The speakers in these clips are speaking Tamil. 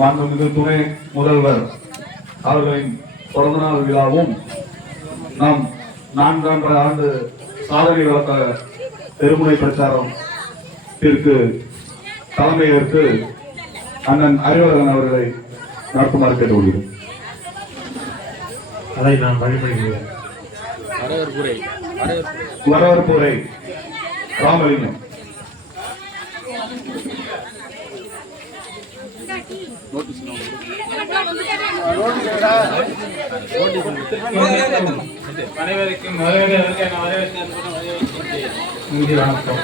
மாண்புமிகு துணை முதல்வர் அவர்களின் பிறந்தநாள் விழாவும் நம் 4 ஆண்டு சாதனை வளர்த்த தெருமுனை பிரச்சாரத்திற்கு தலைமையேற்று அண்ணன் அறிவழகன் அவர்களை நடத்துமாறு கேட்டுக்கொள்கிறேன். அதை நான் வழிபடுகிறேன். வரவேற்புரை ராமலிங்கம். அனைவருக்கும் வணக்கம்.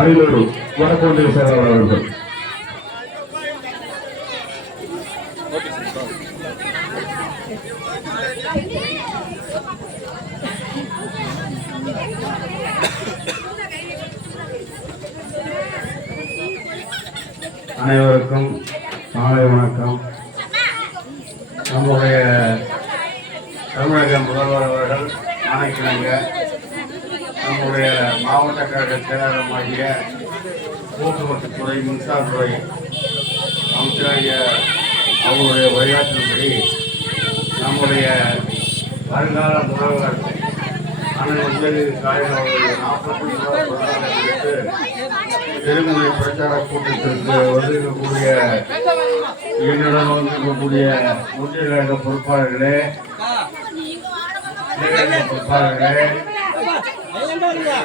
அரியலூர் வடக்கொன்றிய செயலாளர் அவர்கள். அனைவருக்கும் மாலை வணக்கம். நம்முடைய தமிழக முதல்வர் அவர்கள் ஆணைக்கிழங்க நம்முடைய மாவட்ட கழக செயலாளருமாகிய போக்குவரத்துத்துறை மின்சாரத்துறை அமைச்சராகிய அவருடைய உரையாற்றின்படி நம்முடைய வருங்கால முதல்வர் அண்ணன் உதயநிதி ஸ்டாலின் அவர்கள் 40 தெருமுனை பிரச்சார கூட்டத்திற்கு வந்திருக்கக்கூடிய என்னுடன் வந்திருக்கக்கூடிய ஒன்றிய கழக பொறுப்பாளர்களே,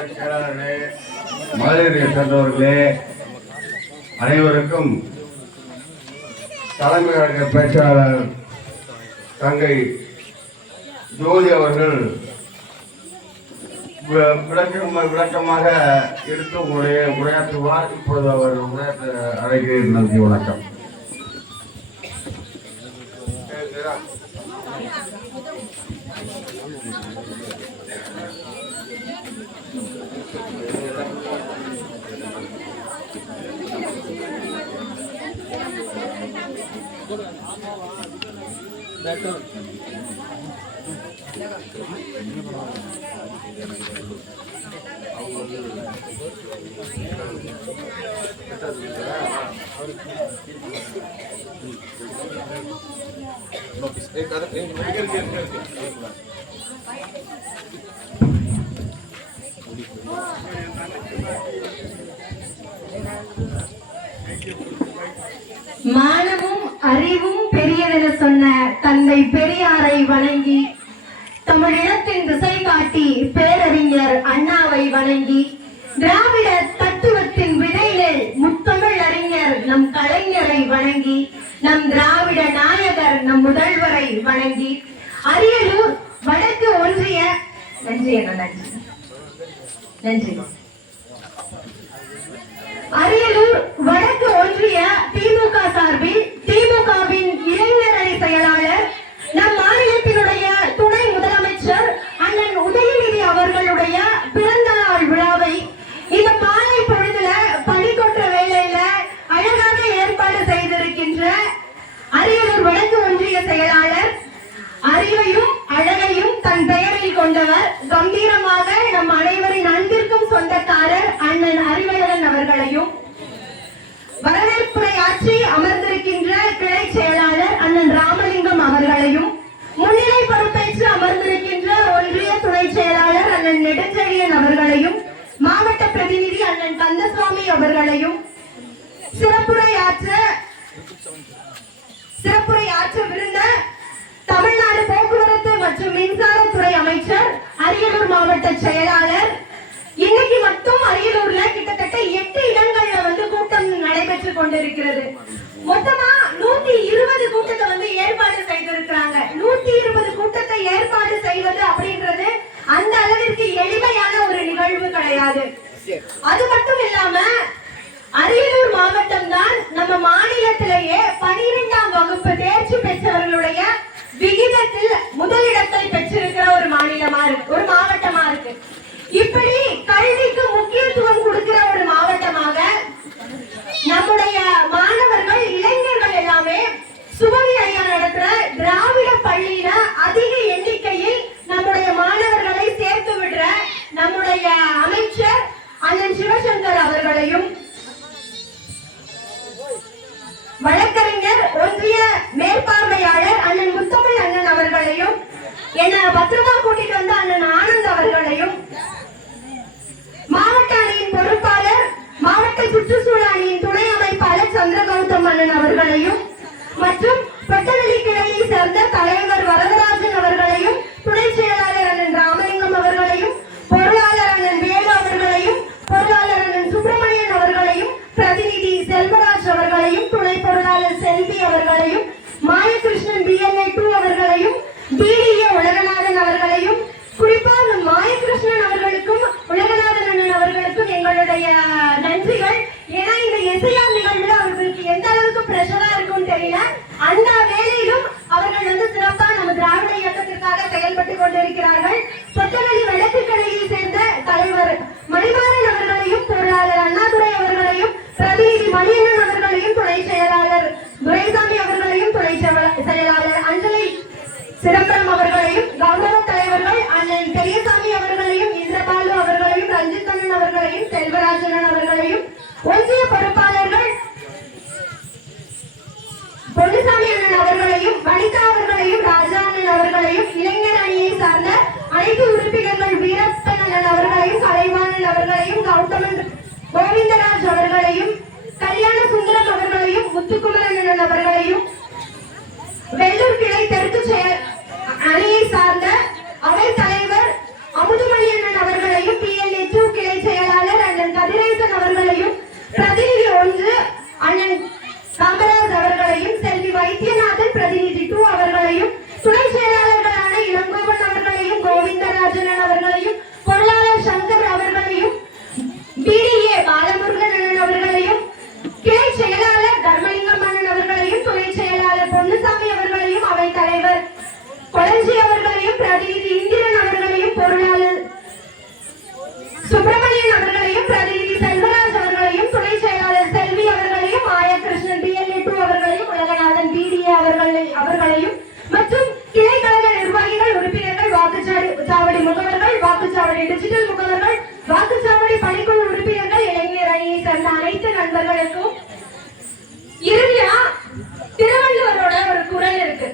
செயலாளர்களே, மகளிரை சேர்ந்தவர்களே, அனைவருக்கும் தலைமை கழக பேச்சாளர் தங்கை ஜோதி அவர்கள் விளக்கமாக எடுத்து உரையாற்றுவார். இப்பொழுது அவர் உரையாற்ற அழைக்கிறேன். நன்றி, வணக்கம். மானமும் அறிவும் பெரியதென சொன்ன தந்தை பெரியாரை வணங்கி, தமிழினத்தின் திசை காட்டி பேரறிஞர் அண்ணாவை வணங்கி, திராவிட தத்துவத்தின் விதைகள் முத்தமிழ் அறிஞர் நம் கலைஞரை வணங்கி, நம் திராவிட நாயகர் நம் முதல்வரை வணங்கி, அரியலூர் வடக்கு ஒன்றிய நன்றி அரியலூர் வடக்கு ஒன்றிய திமுக சார்பில் திமுகவின் இளைஞரணி செயலாளர் நம் மாநிலத்தினுடைய துணை முதலமைச்சர் அண்ணன் உதயநிதி அவர்களுடைய பிறந்த நாள் விழாவை இந்த மாலை பொழுதுல பள்ளிக்கொற்ற வேளையில அழகாக ஏற்பாடு செய்திருக்கின்ற அரியலூர் வடக்கு ஒன்றிய செயலாளர், அறிவையும் அழகையும் தன் பெயரில் கொண்டவர், கம்பீரமாக நம் அனைவரின் அன்பிற்கும் சொந்தக்காரர் அண்ணன் அறிவழகன் அவர்களையும், வரவேற்புரை ஆற்றி அமர்ந்திருக்கின்ற கிளை செயலாளர் அண்ணன் ராமலிங்கம் அவர்களையும், முன்னிலை பொறுப்பேற்று அமர்ந்திருக்கின்ற ஒன்றிய துணை செயலாளர் அண்ணன் நெடுஞ்செழியன் அவர்களையும், மாவட்ட பிரதிநிதி அண்ணன் கந்தசுவாமி அவர்களையும், சிறப்புரை ஆற்றவிருந்த தமிழ்நாடு போக்குவரத்து மற்றும் மின்சாரத்துறை அமைச்சர், அரியலூர் மாவட்ட செயலாளர், இன்னைக்கு மட்டும் அரியலூர்ல கிட்டத்தட்ட 8 இடங்கள்ல கூட்டம் நடைபெற்றுக் கொண்டிருக்கிறது. மொத்தமா 120 கூட்டத்தை ஏற்பாடு செய்திருக்கிறாங்க. 120 கூட்டத்தை ஏற்பாடு செய்வது அப்படின்றது அந்த அளவிற்கு எளிமையான ஒரு நிகழ்வு கிடையாது. அது மட்டும் இல்லாம அரியலூர் மாவட்டம் தான் நம்ம மாநிலத்திலேயே 12ஆம் வகுப்பு தேர்ச்சி பெற்றவர்களுடைய விகிதத்தில் முதலிடத்தை பெற்றிருக்கிற ஒரு மாவட்டமா இருக்கு. இப்படி கல்விக்கு முக்கியத்துவம் கொடுக்கிற ஒரு மாவட்டமாக நம்முடைய மாணவர்கள், இளைஞர்கள் எல்லாமே சுபவி ஐயா நடத்துற திராவிட பள்ளியில அதிக எண்ணிக்கையில் நம்முடைய மாணவர்களை சேர்த்து விடுற நம்முடைய அமைச்சர் அண்ணன் சிவசங்கர் அவர்களையும், வழக்கறிஞர் ஒன்றிய மேற்பார்வையாளர் அண்ணன் முத்தமிழ் அண்ணன் அவர்களையும், என்ன பத்திரமா கூட்டிட்டு வந்த அண்ணன் ஆனந்த் அவர்களையும், மாவட்ட அணியின் பொறுப்பாளர் மாவட்ட சுற்றுச்சூழல் அணியின் துணை அமைப்பாளர் சந்திரகௌதம் அண்ணன் அவர்களையும் மற்றும் பட்டவெளி கிளையை சேர்ந்த தலைவர் வரதராஜன் அவர்களையும், துணை செயலாளர் அண்ணன் ராமலிங்கம் அவர்களையும், பொருளாளர் அண்ணன் வேலு அவர்களையும், பொருளாளர் அண்ணன் சுப்பிரமணியன் அவர்களையும், பிரதிநிதி செல்வராஜ் அவர்களையும், துணை பொருளாளர் செல்வி அவர்களையும், மாயகிருஷ்ணன் BLA 2 அவர்களையும், BDA உலகநாதன் அவர்களையும், குறிப்பாக மாயகிருஷ்ணன் அவர்களுக்கும் உலகநாதன் அண்ணன் அவர்களுக்கும் எங்களுடைய நன்றிகள். ஏன்னா இந்த எஸ்ஐஆர் நிகழ்வுல அவர்களுக்கு எந்த அளவுக்கு பிரஷரா இருக்கும்னு தெரியல. அந்த வேலையிலும் அவர்கள் சிறப்பா நம்ம திராவிட இயக்கத்திற்காக செயல்பட்டு கொண்டிருக்கிறார்கள். பொட்டவெளி வழக்கு கடையை சேர்ந்த தலைவர் மணிமாறன் அவர்களையும், பொருளாளர் அண்ணாதுரை அவர்களையும், பிரதிநிதி மணியண்ணன் அவர்களையும், துணை செயலாளர் துரைசாமி அவர்களையும், துணை செயலாளர் அஞ்சலி சிதம்பரம் அவர்களையும், கௌரவ தலைவர்கள் அண்ணன் பெரியசாமி அவர்களையும், இந்திரபாலு அவர்களையும், ரஞ்சித்தண்ணன் அவர்களையும், செல்வராஜன் அவர்களையும், ஒன்றிய பொறுப்பாளர்கள் பொன்னுசாமி அண்ணன் அவர்களையும், வனிதா அவர்களையும், ராஜா அண்ணன் அவர்களையும், இளைஞர் அணியை சார்ந்த அனைத்து உறுப்பினர்கள் வீரப்பன் அண்ணன் அவர்களையும், கலைவாணன் அவர்களையும், கௌதமன் கோவிந்தராஜ் அவர்களையும், கல்யாண சுந்தரம் அவர்களையும், முத்துக்குமரன் அண்ணன் அவர்களையும், வெள்ளூர் கிளை தெற்கு அணியை சார்ந்த அவை தலைவர் அமுதுமணி அண்ணன் அவர்களையும், PLA 2 கிளை செயலாளர் அண்ணன் கதிரேசன் அவர்களையும், பிரதிநிதி 1 அண்ணன் காமராஜ் அவர்களையும், செல்வி வைத்தியநாதன் பிரதிநிதி 2 அவர்களையும், துணை செயலாளர்களான இளங்கோவன் அவர்களையும், கோவிந்தராஜன் அவர்களையும், பொருளாளர் சங்கர் அவர்களையும், BDA பாலமுருகன் அண்ணன் அவர்களையும், கிளை செயலாளர் தர்மலிங்கம் அண்ணன் அவர்களையும், துணை செயலாளர் பொன்னுசாமி அவர்களையும், அவை தலைவர் கொளஞ்சி அவர்களையும், பிரதிநிதி இந்திரன் அவர்களையும், பொருளாளர் சுப்பிரமணியன் அவர்களையும், பிரதிநிதி செல்வராஜ் அவர்களையும், துணை செயலாளர் செல்வி அவர்களையும், மாயகிருஷ்ணன் BLA 2 அவர்களையும், உலகநாதன் BDA அவர்களையும் மற்றும் கிளை கழக நிர்வாகிகள், உறுப்பினர்கள், வாக்குச்சாவடி முகவர்கள், வாக்குச்சாவடி டிஜிட்டல் முகவர்கள், வாக்குச்சாவடி பணிக்குழு உறுப்பினர்கள், இளைஞர் அணியை சேர்ந்த அனைத்து நண்பர்களுக்கும் இறுதியா திருவள்ளுவரோட ஒரு குறள் இருக்கு.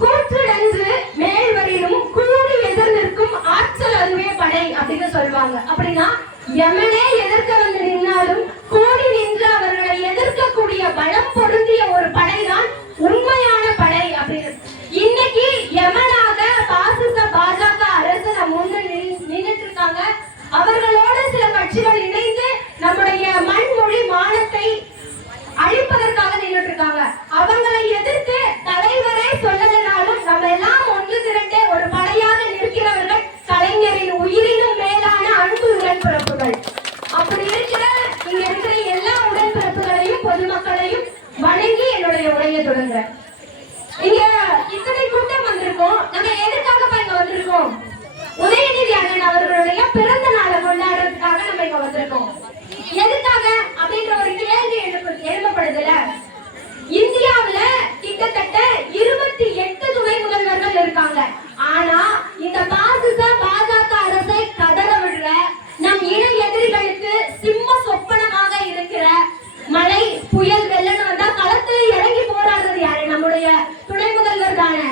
கூற்றுடன்று மேல் வரினும் கூடி எதிர் நிற்கும் ஆற்றல் அதுவே படை அப்படின்னு சொல்லுவாங்க. அப்படின்னா எமனே எதிர்க்க வந்து நின்னாலும் கூடி நின்று அவர்களை எதிர்க்கக்கூடிய பலம் பொருந்திய ஒரு படைதான் உண்மையான படை அப்படின்னு. இன்னைக்கு எமனாக பாஜக அரசு நம்ம முன்னு நின்றுட்டு இருக்காங்க. அவர்களோட சில கட்சிகள் இணைந்து நம்முடைய மண்மொழி மானத்தை அழிப்பதற்காக நின்றுட்டு இருக்காங்க. அவங்களை எதிர்த்து தலைவரே சொல்லலனாலும் நம்ம எல்லாம் ஒன்று திரண்டு ஒரு படையாக நிற்கிறவர்கள் கலைஞரின் உயிரினும் மேலான அன்பு உடன்பிறப்புகள். அப்படி இருக்கிற இங்க இருக்கிற எல்லா உடன்பிறப்புகளையும் பொதுமக்களையும் வணங்கி என்னுடைய உரையை தொடங்குறேன். இங்க இத்தனை கூட்டம் வந்திருக்கோம். நம்ம எதற்காக இங்க வந்திருக்கோம்? உதயநிதி அண்ணன் அவர்களுடைய பிறந்த நாளை கொண்டாடுறதுக்காக நம்ம இங்க வந்திருக்கோம். எதுக்காக அப்படின்ற ஒரு கேள்வி எழுப்பப்படுதுல. இந்தியாவுல கிட்டத்தட்ட 28 துணை முதல்வர்கள் இருக்காங்க. ஆனா இந்த பாஜக அரசை கதற விடுற நம் இணை எதிரிகளுக்கு சிம்ம சொப்பனமாக இருக்கிற மழை புயல் வெள்ளம் வந்தா களத்துல இறங்கி போராடுறது யாரு? நம்முடைய துணை முதல்வர் தானே.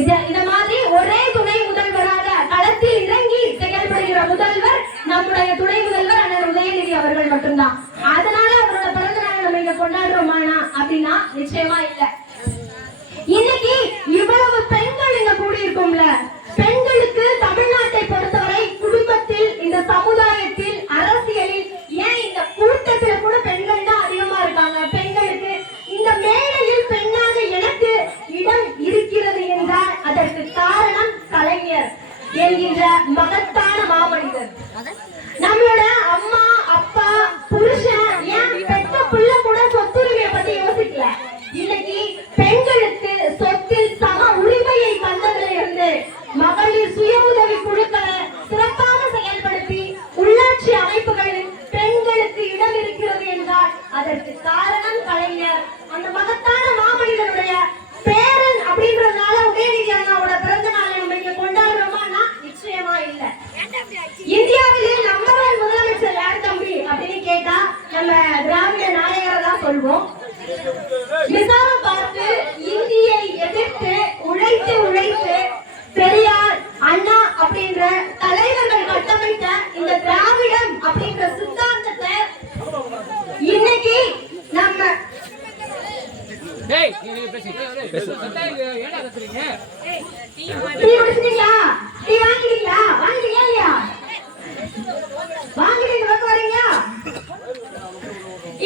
இத மாதிரி ஒரே துணை முதல்வராக களத்தில் இறங்கி செயல்படுகிற முதல்வர் நம்முடைய துணை முதல்வர் அண்ணன் உதயநிதி அவர்கள் மட்டும்தான். அதனால அவரோட பிறந்த நாள் நம்ம இங்க கொண்டாடுறோமானா அப்படின்னா நிச்சயமா இல்ல. இன்னைக்கு இவ்வளவு பெண்கள் இங்க கூடியிருக்கும்ல, பெண்களுக்கு தமிழ்நாட்டை பொறுத்தவரை குடும்பத்தில், இந்த சமுதாயத்தில், அரசியலில், ஏன் இந்த கூட்டத்துல கூட பெண்கள் தான் அதிகமா இருக்காங்க. பெண்களுக்கு இந்த மேடையில் பெண்ணாக எனக்கு இடம் இருக்கிறது என்றால் அதற்கு காரணம் கலைஞர் என்கின்ற மகத்தான மாமனிதர். நம்மளோட அம்மா, அப்பா, புருஷன், ஏன் பெற்ற புள்ள கூட சொத்துரிமையை பத்தி யோசிக்கல. இன்னைக்கு பெண்களுக்கு சொத்தில் சம உரிமையை தந்ததுல இருந்து மகளிர் சுய உதவி குழுக்களை சிறப்பாக செயல்படுத்தி உள்ளாட்சி அமைப்புகளில் பெண்களுக்கு இடம் இருக்கிறது என்றால் அதற்கு காரணம் கலைஞர். அந்த மகத்தான மாமனிதனுடைய டேய் நீங்க ஏடா கத்துறீங்க? டீ குடிச்சிட்டீங்களா? டீ வாங்கிட்டீங்களா? வாங்கிட்டீங்களா இல்லையா? வாங்கிட்டு இந்த பக்கம் வரீங்களா?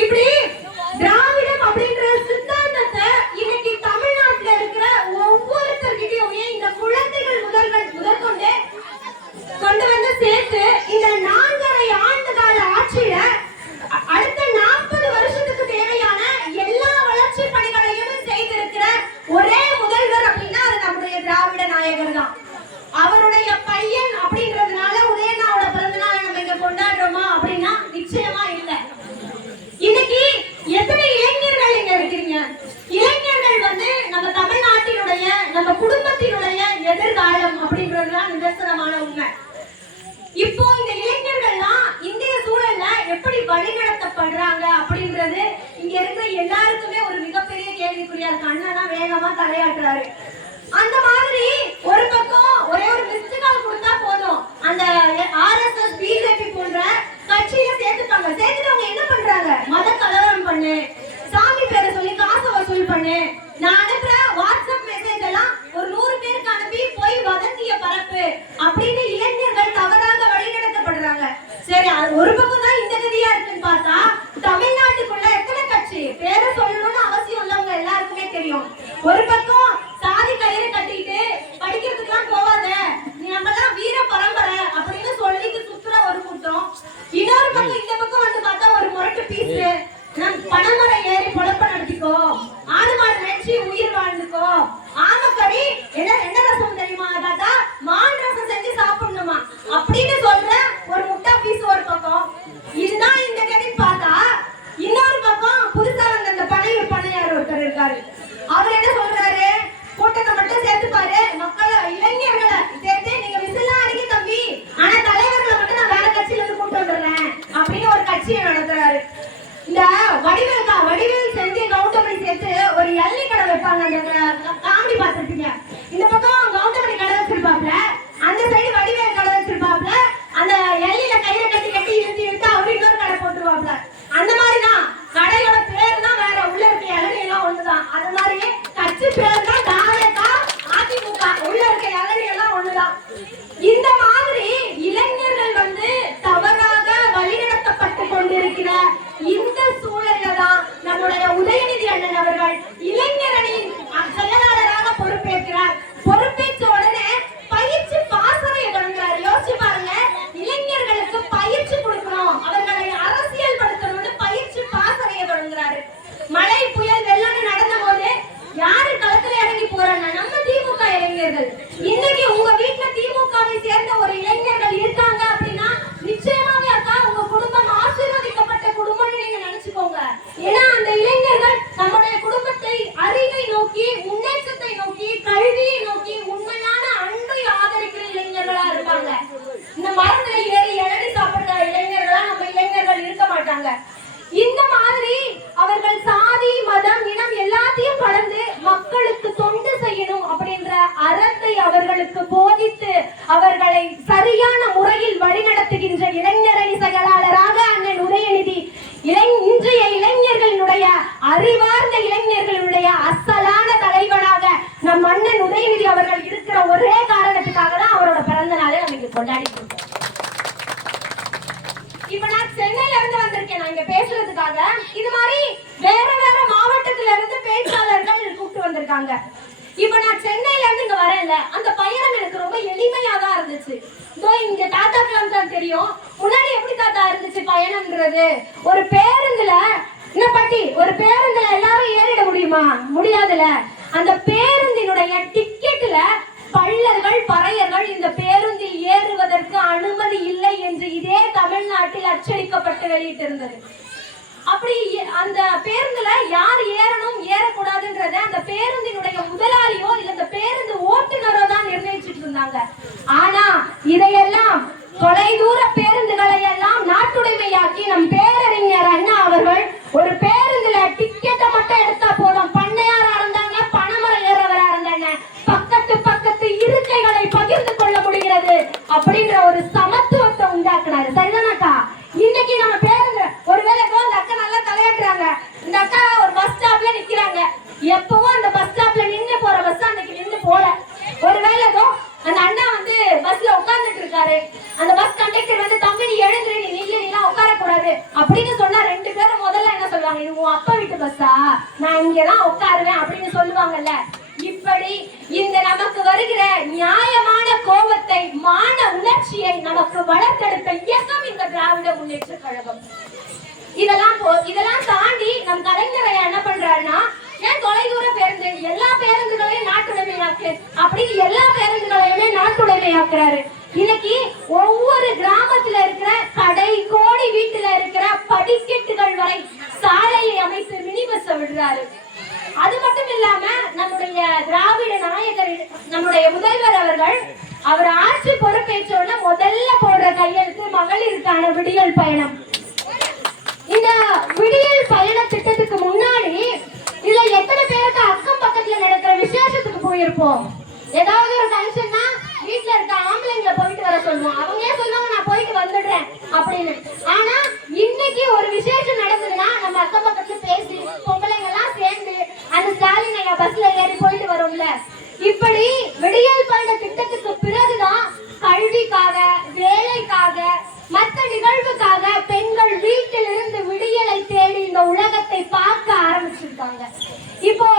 இப்படி திராவிடம் அப்படின்ற சித்தாந்தத்தை இன்னைக்கு தமிழ்நாட்டுல இருக்கிற ஒவ்வொருத்தர்கிட்டயும் இந்த குழந்தைகள் முதற்கொண்டு கொண்டு வந்து சேர்த்து இந்த 4.5 ஆண்டு கால ஆட்சியில அடுத்த 40 வருஷத்துக்கு தேவையான எல்லா வளர்ச்சி பணிகளையும் செய்திருக்கிற ஒரே முதல்வர் அப்படின்னா அது நம்முடைய திராவிட நாயகர் தான். அவருடைய பையன் அப்படின்றதுனால உதயண்ணாவோட பிறந்த நாளை நம்ம இங்க கொண்டாடுறோமா அப்படின்னா நிச்சயமா இல்லை. இன்னைக்கு எத்தனை இளைஞர்கள் இங்க இருக்கிறீங்க? இளைஞர்கள் வந்து நம்ம தமிழ்நாட்டினுடைய நம்ம குடும்பத்தினுடைய எதிர்காலம் அப்படின்றதுதான் நிதர்சனமான உண்மை. இப்போ இந்த இளைஞர்கள்லாம் இந்திய சூழல்ல எப்படி வழிநடத்தப்படுறாங்க அப்படின்றது இங்க இருக்கிற எல்லாருக்குமே ஒரு மிகப்பெரிய கேள்விக்குறியா இருக்கு. அண்ணா வேகமா தலையாட்டுறாரு. அந்த மாதிரி ஒரு பக்கம் ஒரே ஒரு மிஸ்டு கால் கொடுத்தா போதும், அந்த ஆர்எஸ்எஸ் பிஜேபி போன்ற கட்சியில சேர்த்துட்டாங்க. சேர்த்துட்டு அவங்க என்ன பண்றாங்க? மத கலவரம் பண்ணு, சாமி பேரை சொல்லி காசு வசூல் பண்ணு, நான் அனுப்புற வாட்ஸ்அப் மெசேஜ் எல்லாம் ஒரு 100 பேருக்கு அனுப்பி போய் வதந்திய பரப்பு அப்படின்னு இளைஞர்கள் தவறாக வழிநடத்தப்படுறாங்க. சரி, அது ஒரு பக்கம் தான் இந்த கதியா இருக்குன்னு பார்த்தா தமிழ்நாட்டுக்குள்ள எத்தனை கட்சி பேரை சொல்லணும்னு அவசியம் இல்ல, உங்க எல்லாருக்குமே தெரியும். ஒரு பக்கம் சாதி கயிறு கட்டிட்டு படிக்கிறதுக்குலாம் போவாத, நீ நம்மலாம் வீர பரம்பரை அப்படின்னு சொல்லிட்டு சுத்துற ஒரு கூட்டம். இன்னொரு பக்கம் இந்த பக்கம் வந்து பார்த்தா ஒரு முரட்டு பீஸ், நம் பணமரை ஏறி பொழப்ப நடத்திக்கோ, ஆடு மாடு மேய்ச்சி உயிர் வாழ்ந்துக்கோ, ஆமக்கறி என்ன ரசம் தெரியுமா தாத்தா, மான் ரசம் செஞ்சு சாப்பிடணுமா அப்படின்னு சொல்ற ஒரு முட்டா பீஸ் ஒரு பக்கம். இதுதான் இந்த கதைன்னு பார்த்தா இன்னொரு பக்கம் புதுசா வந்த அந்த பண்ணையார் ஒருத்தர் இருக்காரு. அவர் என்ன சொல்றாரு? கூட்டத்தை மட்டும் சேர்த்து பாரு, மக்களை இளைஞர்களை சேர்த்து நீங்க விசிலா அடிக்க தம்பி, ஆனா தலைவர்களை மட்டும் நான் வேற கட்சியில இருந்து கூட்டு வந்துடுறேன் அப்படின்னு ஒரு கட்சியை நடத்துறாரு. இந்த வடிவேல் செஞ்சு கவுண்டமணி சேர்த்து ஒரு எள்ளி கடை வைப்பாங்க. அந்த காமெடி பார்த்துருப்பீங்க. இந்த பக்கம் கவுண்டமணி கடை வச்சிருப்பாப்ல, அந்த சைடு வடிவேல் கடை வச்சிருப்பாப்ல, அந்த எள்ளியில கயிறை கட்டி இழுத்து அவரு இன்னொரு கடை போட்டுருவாப்ல. அந்த மாதிரிதான் கடையோட பேர் தான் வேற, உள்ள இருக்க இளநீ எல்லாம் ஒண்ணுதான். அது மாதிரி கட்சி பேர் தான் தாவேகா, அதிமுக, உள்ள இருக்க இளநீ எல்லாம் ஒண்ணுதான். இந்த மாதிரி இளைஞர்கள் வந்து தவறாக வழிநடத்தப்பட்டு கொண்டிருக்கிற இந்த சூழல்ல தான் நம்முடைய உதயநிதி அண்ணன் அவர்கள் இளைஞரணியின் செயலாளராக பொறுப்பேற்கிறார். பொறுப்பேற்ற உடனே பயிற்சி பாசறையை தொடங்குறார். யோசிச்சு பாருங்க, இளைஞர்களுக்கு பயிற்சி கொடுக்கணும், அவர்களை அரசியல் படுத்தணும்னு பயிற்சி பாசறையை தொடங்குறாரு. மழை புயல் வெள்ளம் நடந்த போது யாரு களத்துல இறங்கி போறாங்க? நம்ம திமுக இளைஞர்கள். இன்னைக்கு உங்க வீட்டுல திமுகவை சேர்ந்த ஒரு இளைஞர்கள் இருக்காங்க அப்படின்னா நிச்சயமாவே அக்கா உங்க குடும்பம் ஆசீர்வதிக்கப்பட்ட குடும்பம்னு நீங்க நினைச்சுக்கோங்க. ஏன்னா அந்த இளைஞர்கள் நம்முடைய குடும்பத்தை அறிவை நோக்கி, முன்னேற்றத்தை நோக்கி, கல்வியை நோக்கி உண்மையான அன்பை ஆதரிக்கிற இளைஞர்களா இருப்பாங்க. இந்த மரத்துல ஏறி இளநீ சாப்பிடுற இளைஞர்களா நம்ம இளைஞர்கள் இருக்க மாட்டாங்க. இந்த மாதிரி அவர்கள் சாதி மதம் இனம் எல்லாத்தையும் கடந்து மக்களுக்கு தொண்டு செய்யணும் அப்படின்ற அறத்தை அவர்களுக்கு போதித்து அவர்களை சரியான முறையில் வழிநடத்துகின்ற இளைஞரணி செயலாளராக அண்ணன் உதயநிதி இன்றைய இளைஞர்களுடைய அறிவார்ந்த இளைஞர்களுடைய அசலான தலைவனாக நம் அண்ணன் உதயநிதி அவர்கள் இருக்கிற ஒரே காரணத்துக்காக தான் அவரோட பிறந்த நாளை நமக்கு கொண்டாடி இருக்கோம். இப்ப நான் சென்னையில இருந்து வந்திருக்கேன் நான் இங்க பேசுறதுக்காக. இது மாதிரி வேற வேற மாவட்டத்துல இருந்து பேச்சாளர்கள் கூப்பிட்டு வந்திருக்காங்க. இப்ப நான் சென்னையில இருந்து இங்க வரேன்ல, அந்த பயணம் எனக்கு ரொம்ப எளிமையா தான் இருந்துச்சு. இதோ இங்க தாத்தாக்கெல்லாம் தான் தெரியும், முன்னாடி எப்படி தாத்தா இருந்துச்சு பயணம்ன்றது. ஒரு பேருந்துல என்ன பட்டி, ஒரு பேருந்துல எல்லாரும் ஏறிட முடியுமா? முடியாதுல. அந்த பேருந்தினுடைய டிக்கெட்ல பள்ளர்கள் பறையர்கள் இந்த பேருந்தில் ஏறுவதற்கு அனுமதி இல்லை என்று இதே தமிழ்நாட்டில் அச்சடிக்கப்பட்டு வெளியிட்டிருந்தது. அப்படி அந்த பேருந்துல யார் ஏறணும் ஏறக்கூடாதுன்றத அந்த பேருந்தினுடைய முதலாளியோ இல்ல அந்த பேருந்து ஓட்டுநரோ தான் நிர்ணயிச்சுட்டு இருந்தாங்க. ஆனா இதையெல்லாம் தொலைதூர பேருந்துகளை எல்லாம் நாட்டுடைமையாக்கி நம் பேரறிஞர் அண்ணா அவர்கள் ஒரு பேருந்துல டிக்கெட்டை மட்டும் எடுத்தா போதும், பண்ணையாரா இருந்தாங்க பணமர ஏறவரா இருந்தாங்க, பக்கத்து இருக்கைகளை பகிர்ந்து கொள்ள முடிகிறது அப்படின்ற ஒரு சமத்துவத்தை உண்டாக்குனாரு. சரிதானாக்கா? இன்னைக்கு நம்ம பேருந்து ஒருவேளை அந்த அக்கா நல்லா தலையாட்டுறாங்க, இந்த அக்கா ஒரு பஸ் ஸ்டாப்ல நிக்கிறாங்க, வருகிற நியாயமான கோபத்தை, மான உணர்ச்சியை நமக்கு வளர்த்தெடுத்த இயக்கம் இந்த திராவிட முன்னேற்ற கழகம். இதெல்லாம் தாண்டி நம் கலைஞரை என்ன பண்றாருன்னா, ஏன் தொலைதூர பேருந்து, எல்லா பேருந்துகளையும் நாட்டுடைமையாக்கு அப்படின்னு எல்லா பேருந்துகளையுமே நாட்டுடைமையாக்குறாரு. இன்னைக்கு ஒவ்வொரு கிராமத்துல இருக்கிற கடை கோடி வீட்டுல இருக்கிற படிக்கட்டுகள் வரை சாலையை அமைத்து மினி பஸ் விடுறாரு. அது மட்டும் இல்லாம நம்முடைய திராவிட நாயகர், நம்முடைய முதல்வர் அவர்கள், அவர் ஆட்சி பொறுப்பேற்றோட முதல்ல போடுற கையெழுத்து மகளிருக்கான விடியல் பயணம். இந்த விடியல் பயண திட்டத்துக்கு முன்னாடி இதுல எத்தனை பேருக்கு அக்கம் பக்கத்துல நடக்கிற விசேஷத்துக்கு போயிருப்போம்? ஏதாவது ஒரு ஃபங்க்ஷன்னா வீட்டுல இருக்க ஆம்பளைங்களை போயிட்டு வர சொல்லுவோம். அவங்களே சொல்லுவாங்க நான் போயிட்டு வந்துடுறேன் அப்படின்னு. ஆனா இன்னைக்கு ஒரு விசேஷம் நடக்குதுன்னா நம்ம அக்கம் பக்கத்துல பேசி பொம்பளைங்க எல்லாம் சேர்ந்து அந்த ஸ்டாலின் ஐயா பஸ்ல ஏறி போயிட்டு வரோம்ல. இப்படி விடியல் பயண திட்டத்துக்கு பிறகுதான் கல்விக்காக, வேலைக்காக, மற்ற நிகழ்வுக்காக பெண்கள் வீட்டில் இருந்து விடியலை தேடி இந்த உலகத்தை பார்க்க ஆரம்பிச்சிருக்காங்க. இப்போ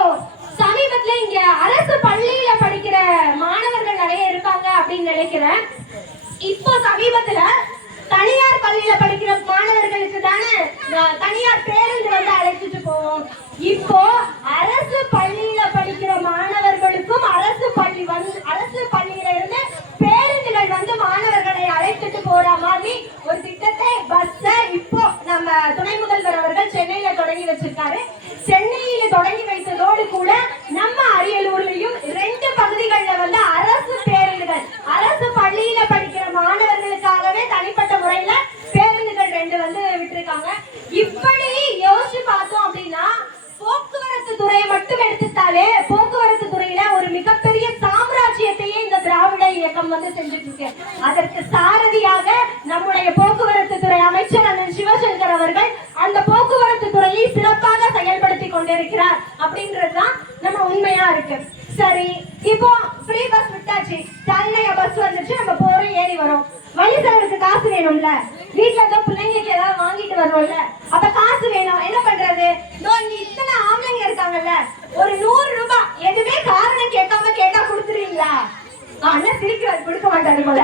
சமீபத்துல இங்க அரசு பள்ளியில படிக்கிற மாணவர்கள் நிறைய இருப்பாங்க அப்படின்னு நினைக்கிறேன். இப்போ சமீபத்துல தனியார் பள்ளியில படிக்கிற மாணவர்களுக்கு தானே தனியார் பேருந்து வந்து அழைச்சிட்டு போவோம். இப்போ அரசு பள்ளியில படிக்கிற மாணவர்களுக்கும் அரசு பள்ளியில இருந்து பேருந்துகள் வந்து மாணவர்களை அழைச்சிட்டு போற மாதிரி ஒரு திட்டத்தை பஸ்ஸ இப்போ நம்ம துணை முதல்வர் அவர்கள் சென்னையில தொடங்கி வச்சிருக்காரு. சென்னையில தொடங்கி வைத்ததோடு கூட நம்ம அரியலூர்லயும் 2 பகுதிகளில் வந்து அரசு பேருந்துகள், அரசு பள்ளியில படிக்கிற மாணவர்களுக்காகவே தனிப்பட்ட முறையில பேருந்துகள் 2 வந்து விட்டுருக்காங்க. இப்படி யோசிச்சு பார்த்தோம் அப்படின்னா போக்குவரத்து துறையை மட்டும் எடுத்துட்டாலே போக்குவரத்து துறையில ஒரு மிகப்பெரிய சாம்ராஜ்யத்தையே இந்த திராவிட இயக்கம் வந்து செஞ்சுட்டு இருக்கு. அதற்கு சாரதியாக நம்முடைய போக்குவரத்து துறை அமைச்சர் அண்ணன் சிவசங்கர் அவர்கள் அந்த போக்குவரத்து துறையை சிறப்பாக செயல்படுத்தி கொண்டிருக்கிறார் அப்படின்றதுதான் நம்ம உண்மையா இருக்கு. சரி, இப்போ ஃப்ரீ பஸ் விட்டாச்சு, தன்னைய பஸ் வந்துச்சு, நம்ம போறோம், ஏறி வரோம். வழி செலவுக்கு காசு வேணும்ல, வீட்டுல இருக்க பிள்ளைங்களுக்கு ஏதாவது வாங்கிட்டு வருவோம்ல, அப்ப காசு வேணும். என்ன பண்றது? இத்தனை ஆம்பளைங்க இருக்காங்கல்ல, ஒரு 100 ரூபாய் எதுவுமே காரணம் கேட்காம கேட்டா கொடுத்துருவீங்களா? அண்ணன் சிரிக்கிறார், கொடுக்க மாட்டாரு போல.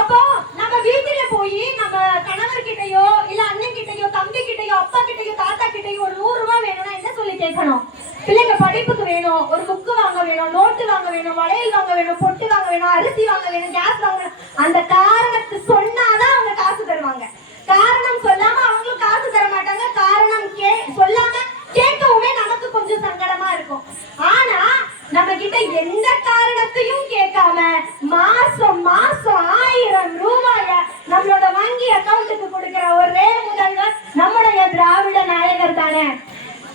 அப்போ நம்ம வீட்டுல போய் நம்ம கணவர்கிட்டயோ இல்ல அண்ணன் கிட்டயோ தம்பி கிட்டயோ அப்பா கிட்டயோ தாத்தா கிட்டயோ ஒரு 100 ரூபாய் வேணும்னா என்ன சொல்லி கேட்கணும்? பிள்ளைங்க படிப்புக்கு வேணும், ஒரு புக்கு வாங்க வேணும், நோட்டு வாங்க வேணும், வளையல் வாங்க வேணும், பொட்டு வாங்க வேணும், அரிசி வாங்க வேணும், கேஸ் வாங்க வேணும். அந்த காரணத்தை சொன்னாதான் அவங்க காசு தருவாங்க. காரணம் சொல்லாம அவங்களும் காசு தர மாட்டாங்க. காரணம் சொல்லாம கேட்கவுமே நமக்கு கொஞ்சம் சங்கடமா இருக்கும். ஆனா நம்ம கிட்ட எந்த காரணத்தையும் கேட்காம மாசம் மாசம் 1000 ரூபாய நம்மளோட வங்கி அக்கௌண்ட்டுக்கு கொடுக்கிற ஒரே முதல்வர் நம்முடைய திராவிட நாயகர் தானே.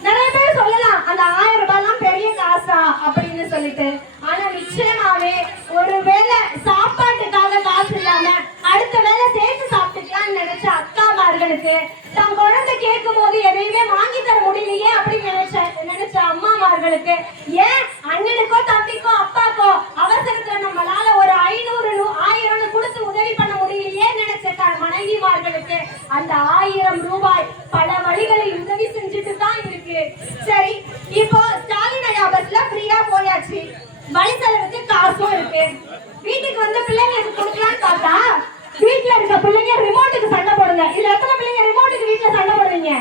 நிறைய பேர் சொல்லலாம் அந்த 1000 ரூபாய் பெரிய காசா அப்படின்னு சொல்லிட்டு. ஆனா நிச்சயமாவே ஒருவேளை சாப்பாட்டுக்காக காசு இல்லாம அடுத்த வேலை சேர்த்து சாப்பிட்டுக்கலாம்னு நினைச்ச அக்காமார்களுக்கு, தன் குழந்தை கேட்கும் போது எதையுமே வாங்கி தர முடியலையே அப்படின்னு நினைச்ச அம்மாமார்களுக்கு, ஏன் அண்ணனுக்கோ தம்பிக்கோ அப்பாக்கோ அவசரத்துல நம்மளால ஒரு 500 1000 கொடுத்து உதவி பண்ண முடியலையே நினைச்ச மனைவிமார்களுக்கு அந்த 1000 ரூபாய் பல வழிகளில் உதவி செஞ்சுட்டு தான் இருக்கு. சரி, இப்போ ஸ்டாலின் ஐயா பஸ்ல ஃப்ரீயா போயாச்சு, வழி செலவுக்கு காசும் இருக்கு. வீட்டுக்கு வந்து பிள்ளைங்களுக்கு கொடுக்கலான்னு பார்த்தா வீட்டுல இருக்க பிள்ளைங்க ரிமோட்டுக்கு சண்டை போடுங்க. இதுல எத்தனை பிள்ளைங்க ரிமோட்டுக்கு வீட்டுல சண்டை போடுவீங்க?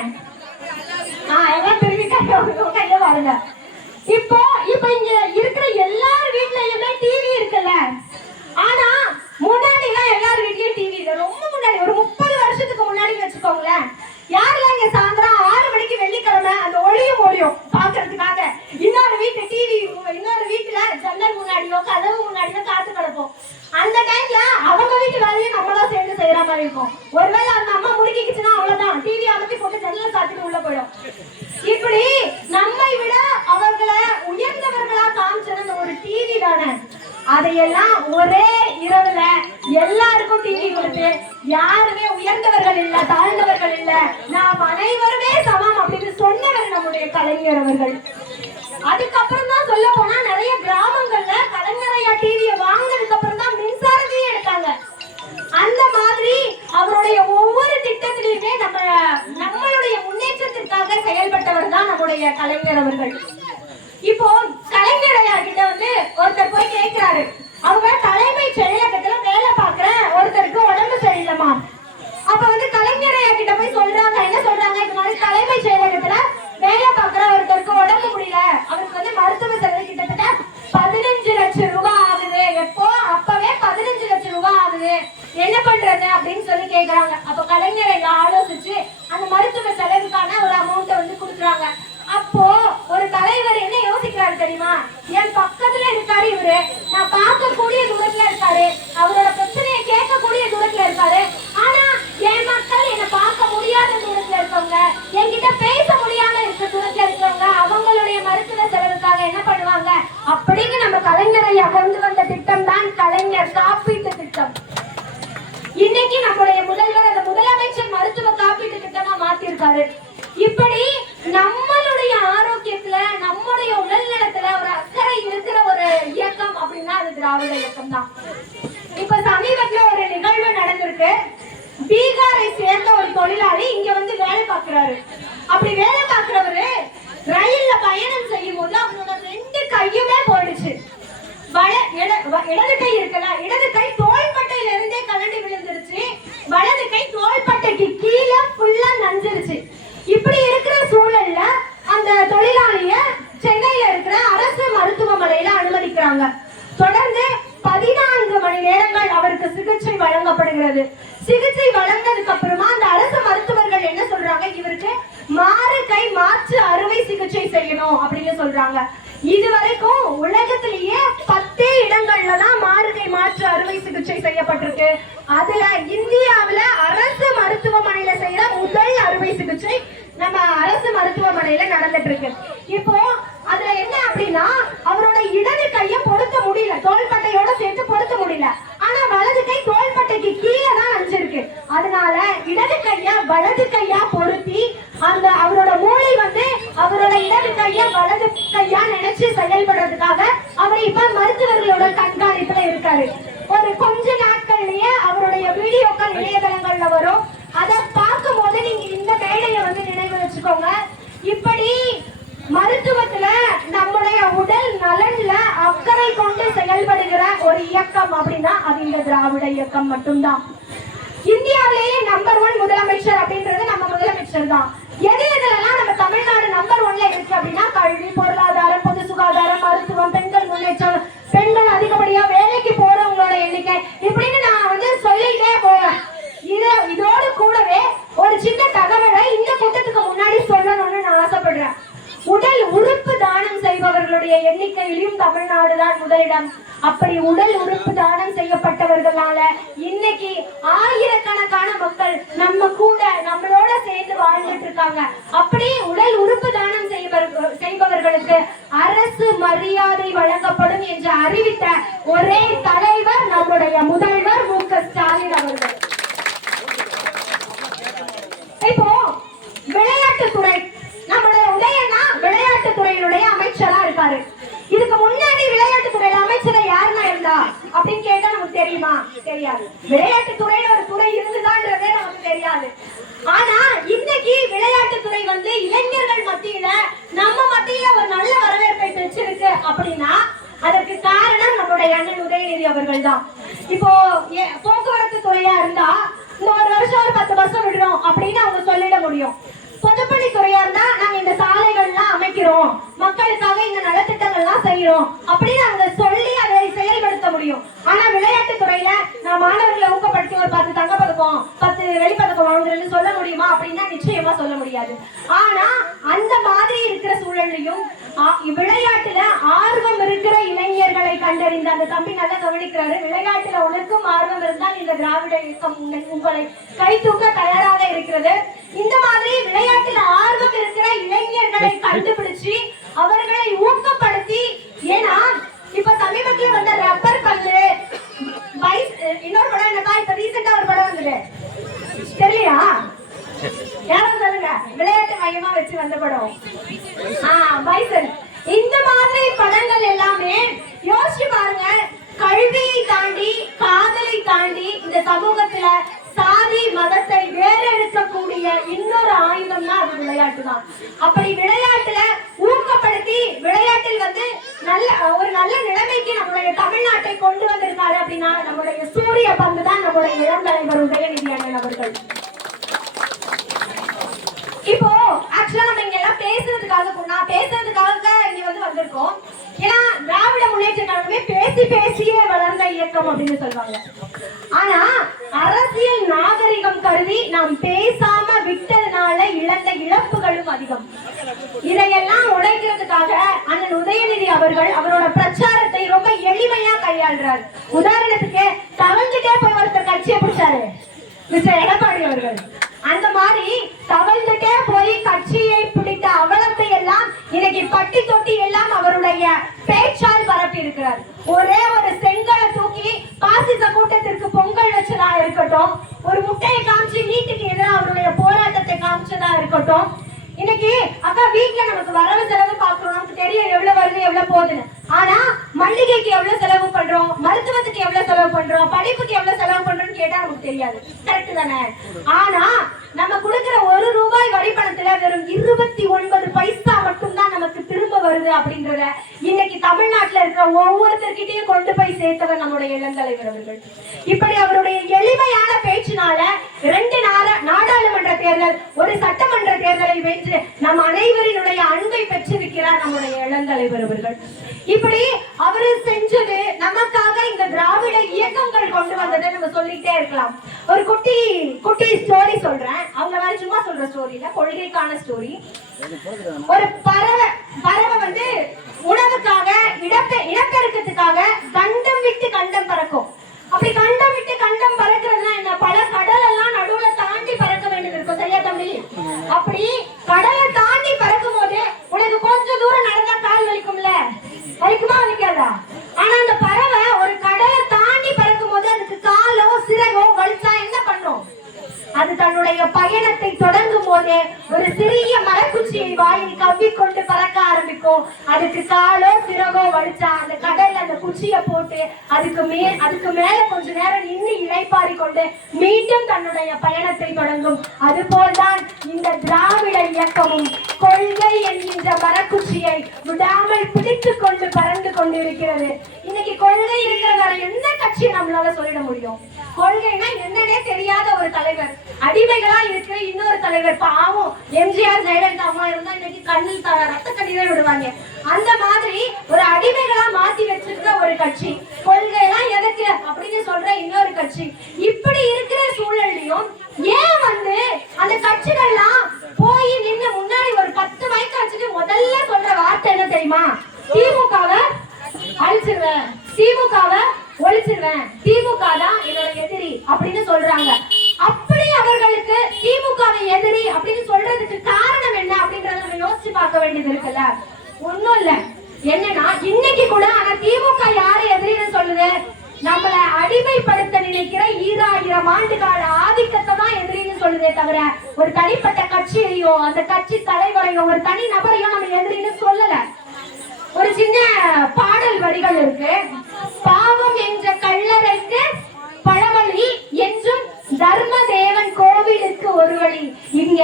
எல்லாம் திரும்பி கைய பாருங்க. இப்போ இங்க இருக்கிற எல்லார் வீட்லயுமே டிவி இருக்குல்ல. ஆனா முன்னாடி எல்லாம் எல்லார் வீட்லயும் டிவி இல்ல. ரொம்ப முன்னாடி ஒரு 30 வருஷத்துக்கு முன்னாடி வச்சுக்கோங்களேன். யாரெல்லாம் இங்க சாயந்தரம் 6 மணிக்கு வெள்ளிக்கிழமை அந்த ஒளியும் பாக்குறதுக்காக இன்னொரு வீட்டு டிவி, இன்னொரு வீட்டுல ஜன்னல் முன்னாடியோ கதவு முன்னாடியோ காத்து கிடப்போம். அந்த டைம்ல அவங்க வீட்டு வேலையும் நம்மளாம் சேர்ந்து செய்யற மாதிரி இருக்கும். ஒருவேளை அந்த அம்மா முறுக்கிச்சுன்னா அவ்வளவுதான், டிவி அமைச்சு போட்டு ஜன்னல் காத்துட்டு உள்ள போயிடும். இப்படி நம்மை விட அவர்களை உயர்ந்தவர்களா காமிச்சது ஒரு டிவி தானே. அதையெல்லாம் ஒரே இரவுல எல்லாருக்கும் டிவி கொடுத்து யாருமே உயர்ந்தவர்கள் இல்ல, தாழ்ந்தவர்கள் இல்ல, நாம் அனைவருமே சமம் அப்படின்னு சொன்னவர் நம்முடைய கலைஞர் அவர்கள். அதுக்கப்புறம் தான் சொல்ல போனா நிறைய கிராமங்கள்ல கலைஞரையா டிவியை வாங்கினதுக்கு அப்புறம் தான் மின்சாரத்தையே எடுத்தாங்க. அந்த மாதிரி அவருடைய ஒவ்வொரு திட்டத்திலையுமே நம்மளுடைய முன்னேற்றத்திற்காக செயல்பட்டவர் தான் நம்முடைய கலைஞர் அவர்கள். இப்போ கலைஞரையா கிட்ட வந்து ஒருத்தர் கலைஞரை ஆலோசிச்சு அந்த மருத்துவ செலவுக்கான ஒரு அமௌண்ட்டை வந்து கொடுக்குறாங்க. அப்போ ஒரு தலைவர் என்ன யோசிக்கிறாரு தெரியுமா? என் பக்கத்துல இருக்காரு இவரு, நான் பார்க்கக்கூடிய தூரத்துல இருக்காரு, அவரோட பிரச்சனையை கேட்கக்கூடிய தூரத்துல இருக்காரு. ஆனா என் மக்கள் என்ன பார்க்க முடியாத தூரத்துல இருக்கவங்க, என்கிட்ட பேச முடியாம இருக்க தூரத்துல இருக்கவங்க, அவங்களுடைய மருத்துவ செலவுக்காக என்ன பண்ணுவாங்க அப்படின்னு நம்ம கலைஞரை கொண்டு வந்த திட்டம் தான் கலைஞர் காப்பீட்டு திட்டம். இன்னைக்கு நம்முடைய முதல்வர் அந்த முதலமைச்சர் மருத்துவ காப்பீட்டு திட்டமா மாத்திருக்காரு. இப்படி நம்மளுடைய ஆரோக்கியத்துல நம்முடைய உடல் நலத்துல ஒரு அக்கறை இருக்கிற ஒரு இயக்கம் அப்படின்னா அது திராவிட இயக்கம் தான். இப்ப சமீபத்துல ஒரு நிகழ்வு நடந்திருக்கு. பீகாரை சேர்ந்த ஒரு தொழிலாளி இங்க வந்து வேலை பார்க்கிறாரு. அப்படி வேலை பார்க்கிறவரு ரயில்ல பயணம் செய்யும் போது அவரோட 2 கையுமே போயிடுச்சு. இடது கை இருக்குல்ல, இடது கை தோள்பட்டையில இருந்தே கலண்டு விழுந்துருச்சு. வலது கை தோள்பட்டைக்கு கீழே ஃபுல்லா நஞ்சிருச்சு. இப்படி இருக்கிற சூழல்ல அந்த தொழிலாளிய சென்னையில இருக்கிற அரசு மருத்துவமனையில அனுமதிக்கிறாங்க. தொடர்ந்து 14 மணி நேரங்கள் அவருக்கு சிகிச்சை வழங்கப்படுகிறது. சிகிச்சை வழங்கினதுக்கு அப்புறமா அந்த அரசு மருத்துவர்கள் என்ன சொல்றாங்க, இவருக்கு மாறு கை மாற்று அறுவை சிகிச்சை செய்யணும் அப்படின்னு சொல்றாங்க. இதுவரைக்கும் உலகத்திலேயே 10 இடங்கள்ல தான் மாறுகை மாற்று அறுவை சிகிச்சை செய்யப்பட்டிருக்கு. அதுல இந்தியாவில அரசு மருத்துவமனையில செய்யற முதல் அறுவை சிகிச்சை நம்ம அரசு மருத்துவமனையில நடந்துட்டு இருக்கு. இப்போ அதுல என்ன அப்படின்னா அவரோட இடது கைய பொருத்த முடியல, தோள்பட்டையோட சேர்த்து பொருத்த முடியல. ஆனா வலது கை தோள்பட்டைக்கு கீழே தான் நஞ்சிருக்கு. அதனால இடது கையா வலது கையா பொருத்தி அந்த அவரோட மூளை வந்து அவரோட இடது கையா வலது கையா நினைச்சு செயல்படுறதுக்காக அவர் இப்ப மருத்துவர்களோட கண்காணிப்புல இருக்காரு. ஒரு கொஞ்ச நாட்கள்லயே அவருடைய வீடியோக்கள் இணையதளங்கள்ல வரும். அதை பார்க்கும் போது நீங்க இந்த மேடையை வந்து நினைவு வச்சுக்கோங்க. இப்படி மருத்துவத்துல நம்முடைய உடல் நலன்ல அக்கறை கொண்டு செயல்படுகிற ஒரு இயக்கம் அப்படின்னா அது இந்த திராவிட இயக்கம் மட்டும்தான். இந்தியாவிலேயே நம்பர் 1 முதலமைச்சர் அப்படின்றது நம்ம முதலமைச்சர் தான். எதுலாம் நம்ம தமிழ்நாடு நம்பர் 1ல இருக்கு அப்படின்னா கல்வி, பொருளாதாரம், பொது சுகாதாரம், மருத்துவம், பெண்கள் முன்னேற்றம், பெண்கள் அதிகப்படியா வேலைக்கு போறவங்களோட எண்ணிக்கை, இப்படின்னு நான் வந்து சொல்லிட்டே போவேன். இதோடு கூடவே ஒரு சின்ன தகவலை இந்த கூட்டத்துக்கு முன்னாடி சொல்லணும்னு நான் ஆசைப்படுறேன். உடல் உறுப்பு தானம் செய்பவர்களுடைய எண்ணிக்கையிலும் தமிழ்நாடு தான் முதலிடம். அப்படி உடல் உறுப்பு தானம் செய்யப்பட்டவர்களால இன்னைக்கு ஆயிரக்கணக்கான மக்கள் நம்ம கூட நம்மளோட சேர்ந்து வாழ்ந்துட்டு இருக்காங்க. அப்படி உடல் உறுப்பு தானம் செய்பவர்களுக்கு அரசு மரியாதை வழங்கப்படும் என்று அறிவித்த ஒரே தலைவர் நம்முடைய முதல்வர் மு.க. ஸ்டாலின் அவர்கள். இப்போ விளையாட்டுத்துறை நம்முடைய உதயனா விளையாட்டுத்துறையினுடைய அமைச்சரா இருக்காரு. இதுக்கு முன்னாடி விளையாட்டுத்துறையில அமைச்சரா யாருன்னா இருந்தா அப்படின்னு கேட்டா நமக்கு தெரியுமா? தெரியாது. விளையாட்டுத்துறையில ஒரு துறை இருந்துதான்றதே நமக்கு தெரியாது. ஆனா இன்னைக்கு விளையாட்டுத்துறை வந்து இளைஞர்கள் மத்தியில நம்ம மத்தியில ஒரு நல்ல வரவேற்பை பெற்றிருக்கு அப்படின்னா அதற்கு காரணம் நம்முடைய அண்ணன் உதயநிதி அவர்கள் தான். இப்போ போக்குவரத்து துறையா இருந்தா இந்த ஒரு வருஷம் ஒரு 10 பஸ் விடுறோம் அப்படின்னு அவங்க சொல்லிட முடியும். பொதுப்பணித்துறையா இருந்தா நாங்க இந்த சாலைகள்லாம் அமைக்கிறோம், மக்களுக்காக இந்த நலத்திட்டங்கள்லாம் செய்யறோம் அப்படின்னு அவங்க சொல்லி அதை செயல்படுத்த முடியும். ஆனா விளையாட்டு துறையில நான் மாணவர்களை ஊக்கப்படுத்தி ஒரு 10 தங்கப்பதக்கம் 10 வெளிப்பதக்கம் வாங்குறேன்னு சொல்ல முடியுமா அப்படின்னா நிச்சயமா சொல்ல முடியாது. ஆனா அந்த மாதிரி இருக்கிற சூழல்லையும் விளையாட்டுல ஆர்வம் இருக்கிற இளைஞர்களை கண்டறிந்த அந்த தம்பி நல்லா கவனிக்கிறாரு. விளையாட்டுல உனக்கும் ஆர்வம் இருந்தால் இந்த திராவிட இயக்கம் உங்களை கை தூக்க தயாராக இருக்கிறது. இந்த மாதிரி விளையாட்டுல ஆர்வம் இருக்கிற இளைஞர்களை கண்டுபிடிச்சு அவர்களை ஊக்கப்படுத்தி, ஏன்னா இப்ப சமீபத்துல வந்த ரப்பர் பந்து இன்னொரு படம் என்னப்பா இப்ப ரீசெண்டா ஒரு படம் வந்தது தெரியலையா? யாரும் சொல்லுங்க. விளையாட்டு மையமா வச்சு வந்த படம் பைசன். இந்த மாதிரி படங்கள் எல்லாமே யோசிச்சு பாருங்க. கல்வியை தாண்டி காதலை தாண்டி இந்த சமூகத்துல சாதி மதத்தை வேறெடுக்கக்கூடிய இன்னொரு ஆயுதம் தான் அது விளையாட்டு தான். அப்படி விளையாட்டுல ஊக்கப்படுத்தி விளையாட்டில் வந்து ஒரு நல்ல நிலைமைக்கு நம்மளுடைய தமிழ்நாட்டை கொண்டு வந்திருக்காரு அப்படின்னா நம்முடைய சூரிய பந்து தான் நம்முடைய இளம் தலைவர் உதயநிதி அண்ணன் அவர்கள். இப்போ ஆக்சுவலா நம்ம இங்க எல்லாம் பேசுறதுக்காக இங்க வந்து வந்திருக்கோம். ஏன்னா திராவிட முன்னேற்ற கழகம் எல்லாமே பேசி பேசியே வளர்ந்த இயக்கம் அப்படின்னு சொல்லுவாங்க. ஆனா அரசியல் நாகரிகம் கருதி நாம் பேசாம விட்டதுனால இழந்த இழப்புகளும் அதிகம். இதையெல்லாம் உடைக்கிறதுக்காக அண்ணன் உதயநிதி அவர்கள் அவரோட பிரச்சாரத்தை ரொம்ப எளிமையா கையாள்றார். உதாரணத்துக்கு தவழ்ந்துட்டே போய் ஒருத்தர் கட்சியை பிடிச்சாரு மிஸ்டர் எடப்பாடி அவர்கள். அந்த மாதிரி தவழ்ந்துட்டே போய் கட்சியை பிடித்த அவலத்தை எல்லாம் இன்னைக்கு பட்டி தொட்டி எல்லாம் அவருடைய பேச்சால் பரப்பி இருக்கிறார். ஒரே ஒரு செங்கலை தூக்கி பாசிச கூட்டத்திற்கு பொங்கல் வச்சதா இருக்கட்டும், ஒரு முட்டையை காமிச்சு நீட்டுக்கு எதிராக அவருடைய போராட்டத்தை காமிச்சதா இருக்கட்டும். இன்னைக்கு அக்கா வீட்டுல நமக்கு வரவு செலவு பாக்குறோம், நமக்கு தெரியும் எவ்வளவு வருது எவ்வளவு போகுதுன்னு. ஆனா மல்லிகைக்கு எவ்வளவு செலவு பண்றோம், மருத்துவத்துக்கு எவ்வளவு செலவு பண்றோம், படிப்புக்கு எவ்வளவு செலவு பண்றோம்னு கேட்டா நமக்கு தெரியாது. கரெக்ட் தானே? ஆனா நம்ம கொடுக்கிற ₹1 வரி பணத்துல வெறும் 29 பைசா மட்டும்தான் நமக்கு திரும்ப வருது அப்படின்றத இன்னைக்கு தமிழ்நாட்டுல இருக்கிற ஒவ்வொருத்தர்கிட்டையும் கொண்டு போய் சேர்த்தவர் நம்முடைய இளந்தலைவர் அவர்கள். இப்படி அவருடைய எளிமையான பேச்சினால 2 நாடாளுமன்ற தேர்தல், ஒரு சட்டமன்ற தேர்தலை வென்று நம் அனைவரினுடைய அன்பை பெற்றிருக்கிறார் நம்முடைய இளந்தலைவர் அவர்கள். இப்படி அவரு செஞ்சது நமக்காக இந்த திராவிட இயக்கங்கள் கொண்டு வந்ததை நம்ம சொல்லிட்டே இருக்கலாம். ஒரு குட்டி ஸ்டோரி சொல்றேன். அவங்க மாதிரி சும்மா சொல்ற ஸ்டோரி இல்ல, கொள்கைக்கான ஸ்டோரி. ஒரு பறவை வந்து உணவுக்காக இனப்பெருக்கத்துக்காக கண்டம் விட்டு கண்டம் பறக்கும். அப்படி கண்டம் விட்டு கண்டம் பறக்கிறதுனா என்ன? பல கடல் எல்லாம் நடுவுல தாண்டி பறக்க வேண்டியது இருக்கும். சரியா தம்பி? அப்படி கடலை தாண்டி பறக்கும் போது உனக்கு கொஞ்சம் தூரம் நடந்தா கால் வலிக்கும்ல, வலிக்குமா வலிக்காதா? ஆனா அந்த பறவை ஒரு கடலை தாண்டி பறக்கும் போது அதுக்கு காலோ சிறகோ வலிச்சா என்ன பண்ணும்? அது தன்னுடைய பயணத்தை தொடங்கும் போதே ஒரு சிறிய மரக்குச்சியை வாயில் கவ்விக்கொண்டு பறக்க ஆரம்பிக்கும். அதுக்கு காலோ சிறகோ வலிச்சா அந்த கடல்ல அந்த குச்சியை போட்டு அதுக்கு மேல கொஞ்ச நேரம் நின்று இளைப்பாரி கொண்டு மீண்டும் தன்னுடைய பயணத்தை தொடங்கும். அதுபோல்தான் இந்த திராவிட இயக்கமும் கொள்கை என்கின்ற மரக்குச்சியை விடாமல் பிடித்துக் கொண்டு பறந்து கொண்டிருக்கிறது. இன்னைக்கு கொள்கை இருக்கிற வேற எந்த கட்சியை நம்மளால சொல்லிட முடியும்? கொள்கைனா என்னன்னே தெரியாத ஒரு தலைவர், அடிமைகளா இருக்கிற இன்னொரு தலைவர். பாவம் எம்ஜிஆர் ஜெயலலிதா அம்மா இருந்தா இன்னைக்கு கண்ணில் ரத்த கண்ணீரை விடுவாங்க. அந்த மாதிரி ஒரு அடிமைகளா மாத்தி வச்சிருக்கிற ஒரு கட்சி, கொள்கைலாம் எதுக்கு அப்படின்னு சொல்ற இன்னொரு கட்சி. இப்படி இருக்கிற சூழல்லையும் ஏன் வந்து அந்த கட்சிகள்லாம் போய் நின்று முன்னாடி ஒரு 10 மைக்க வச்சுட்டு முதல்ல சொல்ற வார்த்தை என்ன தெரியுமா? திமுகவை அழிச்சிருவேன், திமுகவை ஒழிச்சிருவேன், திமுக தான் என்னோட எதிரி அப்படின்னு சொல்றாங்க. அப்படி அவர்களுக்கு திமுகவை எதிரி அப்படின்னு சொல்றதுக்கு காரணம் என்ன அப்படின்றத நம்ம யோசிச்சு பார்க்க வேண்டியது இருக்குல்ல. ஒண்ணும் இல்ல, என்னன்னா இன்னைக்கு கூட ஆனா திமுக யாரை எதிரின்னு சொல்லுது? நம்மள அடிமைப்படுத்த நினைக்கிற 2000 ஆண்டு கால ஆதிக்கத்தை தான் எதிரின்னு சொல்லுதே தவிர ஒரு தனிப்பட்ட கட்சியையோ அந்த கட்சி தலைவரையோ ஒரு தனி நபரையோ நம்ம எதிரின்னு சொல்லல. ஒரு சின்ன பாடல் வரிகள் இருக்கு. பாவம் என்ற கல்லறைக்கு பழவழி என்றும் தர்மதேவன் கோவிலுக்கு ஒரு வழி. இங்க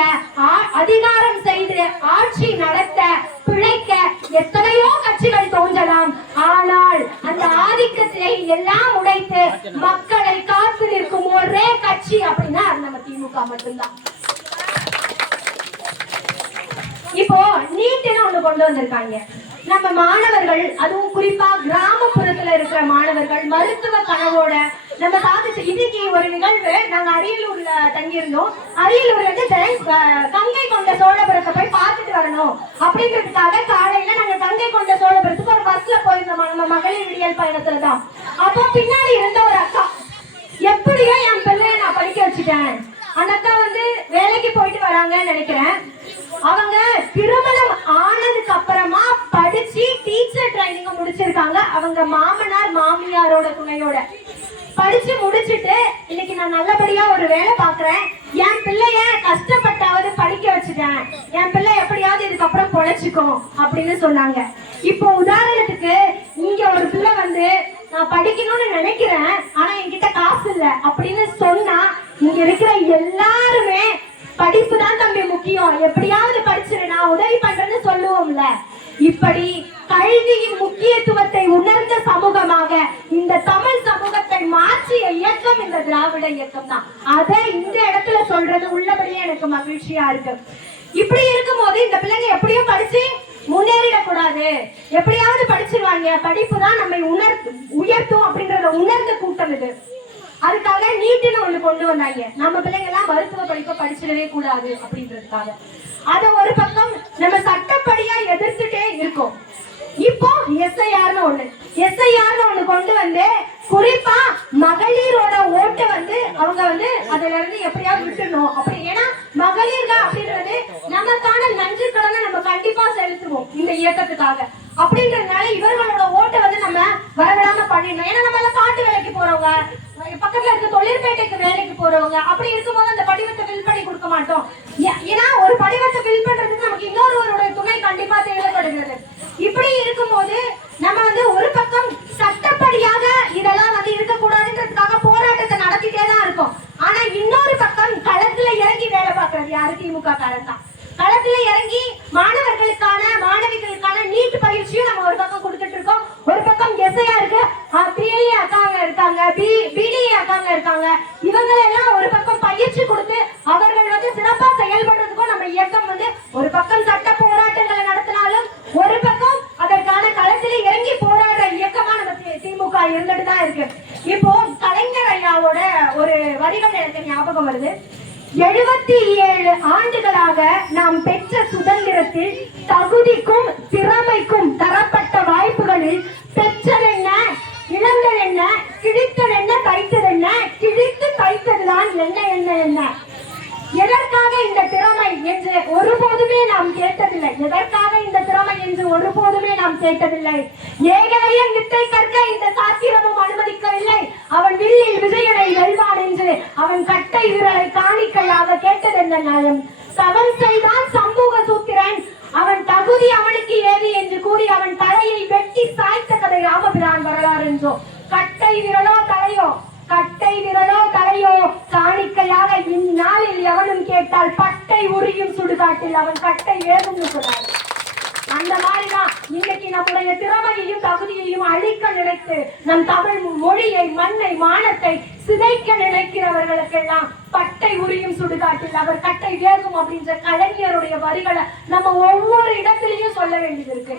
அதிகாரம் செய்து ஆட்சி நடத்த பிழைக்க எத்தனையோ கட்சிகள் தோன்றலாம். ஆனால் அந்த ஆதிக்கத்தை எல்லாம் உடைத்து மக்களை காத்து நிற்கும் ஒரே கட்சி அப்படின்னா நம்ம திமுக மட்டும்தான். இப்போ நீட்டுன்னு ஒண்ணு கொண்டு வந்திருக்காங்க. நம்ம மாணவர்கள், அதுவும் குறிப்பா கிராமப்புறத்துல இருக்கிற மாணவர்கள் மருத்துவ கனவோட நம்ம சாதிச்சு. இன்னைக்கு ஒரு நிகழ்வு, நாங்க அரியலூர்ல தங்கியிருந்தோம். அரியலூர்ல இருந்து கங்கை கொண்ட சோழபுரத்தை போய் பார்த்துட்டு வரணும் அப்படின்றதுக்காக காலையில நாங்க கங்கை கொண்ட சோழபுரத்துக்கு ஒரு பஸ்ல போயிருந்தோம். நம்ம மகளிர் விடியல் பயணத்துலதான். அப்போ பின்னாடி இருந்த ஒரு அக்கா, எப்படியோ என் பிள்ளைய நான் படிக்க வச்சுட்டேன். அந்த அக்கா வந்து வேலைக்கு போயிட்டு வராங்கன்னு நினைக்கிறேன். அவங்க திருமணம் ஆனதுக்கு அப்புறமா படிச்சு டீச்சர் ட்ரைனிங் முடிச்சிருக்காங்க. அவங்க மாமனார் மாமியாரோட துணையோட படிச்சு முடிச்சுட்டு இன்னைக்கு நான் நல்லபடியா ஒரு வேலை பாக்குறேன். என் பிள்ளைய கஷ்டப்பட்டாவது படிக்க வச்சுட்டேன், என் பிள்ளை எப்படியாவது இதுக்கப்புறம் பொழைச்சுக்கும் அப்படின்னு சொன்னாங்க. இப்போ உதாரணத்துக்கு இங்க ஒரு பிள்ளை வந்து நான் படிக்கணும்னு நினைக்கிறேன் ஆனா என்கிட்ட காசு இல்ல அப்படின்னு சொன்னா இங்க இருக்கிற எல்லாருமே படிப்பு தான் தம்பி முக்கியம், எப்படியாவது படிச்சிரு, நான் உதவி பண்றேன்னு சொல்லுவோம்ல. இப்படி கல்வியின் முக்கியத்துவத்தை உணர்ந்த சமூகமாக இந்த தமிழ் சமூகத்தை மாற்றிய இயக்கம் இந்த திராவிட இயக்கம் தான். அதை இந்த இடத்துல சொல்றது உள்ளபடியே எனக்கு மகிழ்ச்சியா இருக்கு. இப்படி இருக்கும் போது இந்த பிள்ளைங்க எப்படியும் படிச்சு முன்னேறிடக்கூடாது, எப்படியாவது படிச்சிருவாங்க, படிப்பு தான் நம்மை உயர்த்தும் அப்படின்றத உணர்ந்த கூட்டம் இது. அதுக்காக நீட்டுன்னு ஒண்ணு கொண்டு வந்தாங்க. நம்ம பிள்ளைங்க எல்லாம் மருத்துவ படிப்பை படிச்சிடவே கூடாது அப்படின்றதுக்காக. அத ஒரு பக்கம் நம்ம சட்டப்படியா எதிர்த்துட்டே இருக்கோம். இப்போ எஸ்ஐஆர்னு ஒண்ணு கொண்டு வந்து குறிப்பா மகளிரோட ஓட்டை வந்து அவங்க வந்து அதுல இருந்து எப்படியாவது விட்டுணும் அப்படி. ஏன்னா மகளிர்கள் அப்படின்றது நமக்கான நன்றி கடனை நம்ம கண்டிப்பா செலுத்துவோம் இந்த இயக்கத்துக்காக. அப்படின்றதுனால இவர்களோட ஓட்டை வந்து நம்ம வரவிடாம பண்ணிடணும். ஏன்னா நம்ம எல்லாம் காட்டு வேலைக்கு போறவங்க, பக்கத்துல இருக்க தொழிற்பேட்டைக்கு வேலைக்கு போறவங்க, அப்படி இருக்கும்போது அந்த படிவத்தை ஃபில் பண்ணி கொடுக்க மாட்டோம். ஏன்னா ஒரு படிவத்தை ஃபில் பண்றதுக்கு நமக்கு இன்னொருவரோட துணை கண்டிப்பா தேவைப்படுகிறது. இப்படி இருக்கும்போது நம்ம வந்து ஒரு பக்கம் சட்டப்படியாக இதெல்லாம் வந்து இருக்கக்கூடாதுன்றதுக்காக போராட்டத்தை நடத்திட்டே தான் இருக்கோம். ஆனா இன்னொரு பக்கம் களத்துல இறங்கி வேலை பார்க்கறது யாரு? திமுக காரன் தான். களத்துல இறங்கி மாணவிகளுக்கான நீட் பயிற்சியும் நம்ம ஒரு பக்கம் கொடுத்துட்டு இருக்கோம். ஒரு பக்கம் எஸ்ஐஆருக்கு பிஎல்ஏ அக்காங்க இருக்காங்க, பிடிஏ அக்காங்க இருக்காங்க. இவங்க எல்லாம் ஒரு பக்கம் பயிற்சி கொடுத்து அவர்கள் வந்து சிறப்பா செயல்படுறதுக்கும் நம்ம இயக்கம் வந்து ஒரு பக்கம் சட்ட போராட்டங்களை நடத்தினாலும் ஒரு பக்கம் அதற்கான களத்துல இறங்கி போராடுற இயக்கமா நம்ம திமுக இருந்துட்டு தான் இருக்கு. இப்போ கலைஞர் ஐயாவோட ஒரு வரிகள் எனக்கு ஞாபகம் வருது. 77 ஆண்டுகளாக நாம் பெற்ற சுதந்திரத்தில் தகுதிக்கும் திறமைக்கும் தரப்பட்ட வாய்ப்புகளில் பெற்றதென்ன, இழந்ததென்ன, கிழித்ததென்ன, தைத்ததென்ன, கிழித்து தைத்ததுதான் என்ன என்ன என்ன. எதற்காக இந்த திறமை என்று ஒருபோதுமே நாம் கேட்டதில்லை. எதற்காக இந்த திறமை என்று ஒருபோதுமே நாம் கேட்டதில்லை. ஏகலையன் வித்தை கற்க இந்த சாத்திரமும் அனுமதிக்கவில்லை. அவன் வில்லில் விஜயனை வெல்வான் என்று அவன் கட்டை விரலை காணிக்கையாக கேட்டதென்ன நியாயம்? தவம் செய்தான் சமூக சூத்திரன், அவன் தகுதி அவனுக்கு ஏது என்று கூறி அவன் தலையை வெட்டி சாய்த்த கதை ராமபிரான் வரலாறு என்றோ. கட்டை விரலோ தலையோ, கட்டை விரலோ தலையோ காணிக்கையாக இந்நாளில் எவனும் கேட்டால் பட்டை உரியும் சுடுகாட்டில் அவன் கட்டை ஏதும் சொன்னார். அந்த மாதிரிதான் இன்னைக்கு நம்முடைய திறமையையும் தகுதியையும் அழிக்க நினைத்து நம் தமிழ் மொழியை, மண்ணை, மானத்தை சிதைக்க நினைக்கிறவர்களுக்கெல்லாம் பட்டை உரியும் சுடுகாட்டில் அவர் கட்டை வேகும் அப்படின்ற கலைஞருடைய வரிகளை நம்ம ஒவ்வொரு இடத்திலையும் சொல்ல வேண்டியது இருக்கு.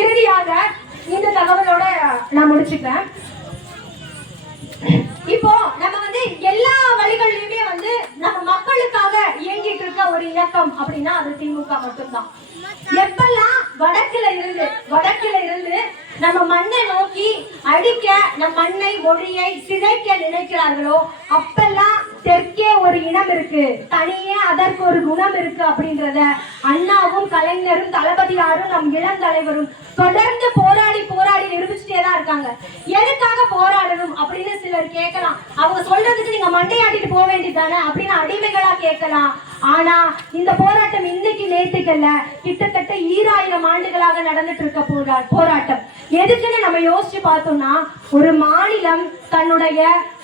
இறுதியாக இந்த தகவலோட நான் முடிச்சுக்கிறேன். இப்போ நம்ம வந்து எல்லா வழிகளிலுமே வந்து நம்ம மக்களுக்காக இயங்கிட்டு இருக்க ஒரு இயக்கம் அப்படின்னா அது திமுக மட்டும்தான். எப்பெல்லாம் வடக்குல இருந்து நம்ம மண்ணை நோக்கி அடிக்க, நம் மண்ணை, மொழியை சிதைக்க நினைக்கிறார்களோ அப்பெல்லாம் தெற்கே ஒரு இனம் இருக்கு, தனியே அதற்கு ஒரு குணம் இருக்கு அப்படின்றத அண்ணாவும் கலைஞரும் தளபதியாரும் நம் இளம் தலைவரும் தொடர்ந்து போராடி நிரூபிச்சுட்டே தான் இருக்காங்க. எதுக்காக போராடணும் அப்படின்னு சிலர் கேட்கலாம். அவங்க சொல்றதுக்கு நீங்க மண்டையாட்டிட்டு போக வேண்டியதானே அப்படின்னு அடிமைகளா கேட்கலாம். ஆனா இந்த போராட்டம் இன்னைக்கு நேத்துக்கல்ல, கிட்டத்தட்ட 2000 ஆண்டுகளாக நடந்துட்டு இருக்க போராட்டம். எதுக்குன்னு நம்ம யோசிச்சு பார்த்தோம்னா, ஒரு மாநிலம் தன்னுடைய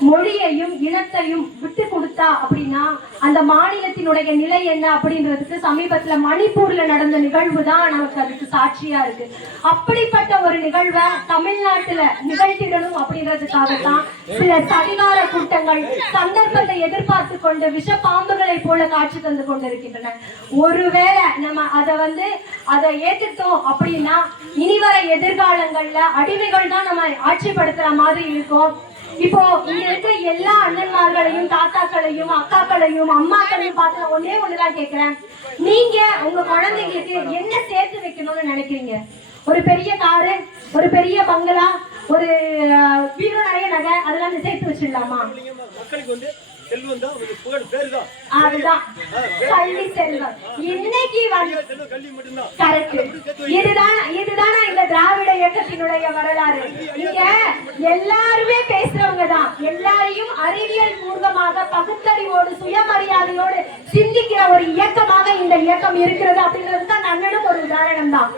மொழியையும் இனத்தையும் விட்டு கொடுத்தா அப்படின்னா அந்த மாநிலத்தினுடைய நிலை என்ன அப்படின்றதுக்கு சமீபத்துல மணிப்பூர்ல நடந்த நிகழ்வு தான் நமக்கு அதுக்கு சாட்சியா இருக்கு. அப்படிப்பட்ட ஒரு நிகழ்வை தமிழ்நாட்டுல நிகழ்த்திடணும் அப்படின்றதுக்காகத்தான் சில சதிகார கூட்டங்கள் சந்தர்ப்பத்தை எதிர்பார்த்து கொண்டு விஷ பாம்புகளை போல காட்சி தந்து கொண்டிருக்கின்றன. ஒருவேளை நம்ம அதை ஏத்துட்டோம் அப்படின்னா இனிவர எதிர்காலங்கள்ல அடிமைகள் தான் நம்ம ஆட்சிப்படுத்துற மாதிரி இருக்கும். இப்போ இங்க இருக்கிற எல்லா அண்ணன்மார்களையும், தாத்தாக்களையும், அக்காக்களையும், அம்மாக்களையும் பார்த்து ஒன்னே ஒண்ணுதான் கேட்கிறேன். நீங்க உங்க குழந்தைங்களுக்கு என்ன சேர்த்து வைக்கணும்னு நினைக்கிறீங்க? ஒரு பெரிய காரு, ஒரு பெரிய பங்களா, ஒரு வீடு நிறைய நகை, அதெல்லாம் சேர்த்து வச்சிடலாமா? அதுதான் கல்வி செல்வம். இன்னைக்கு இதுதான் இந்த திராவிட இயக்கத்தினுடைய வரலாறு. இங்க எல்லாருமே பேசுறவங்க தான். எல்லாரையும் அறிவியல் பூர்வமாக பகுத்தறிவோடு சுயமரியாதையோடு சிந்திக்கிற ஒரு இயக்கமாக இந்த இயக்கம் இருக்கிறது அப்படின்றது தான் அண்ணனும் ஒரு உதாரணம் தான்.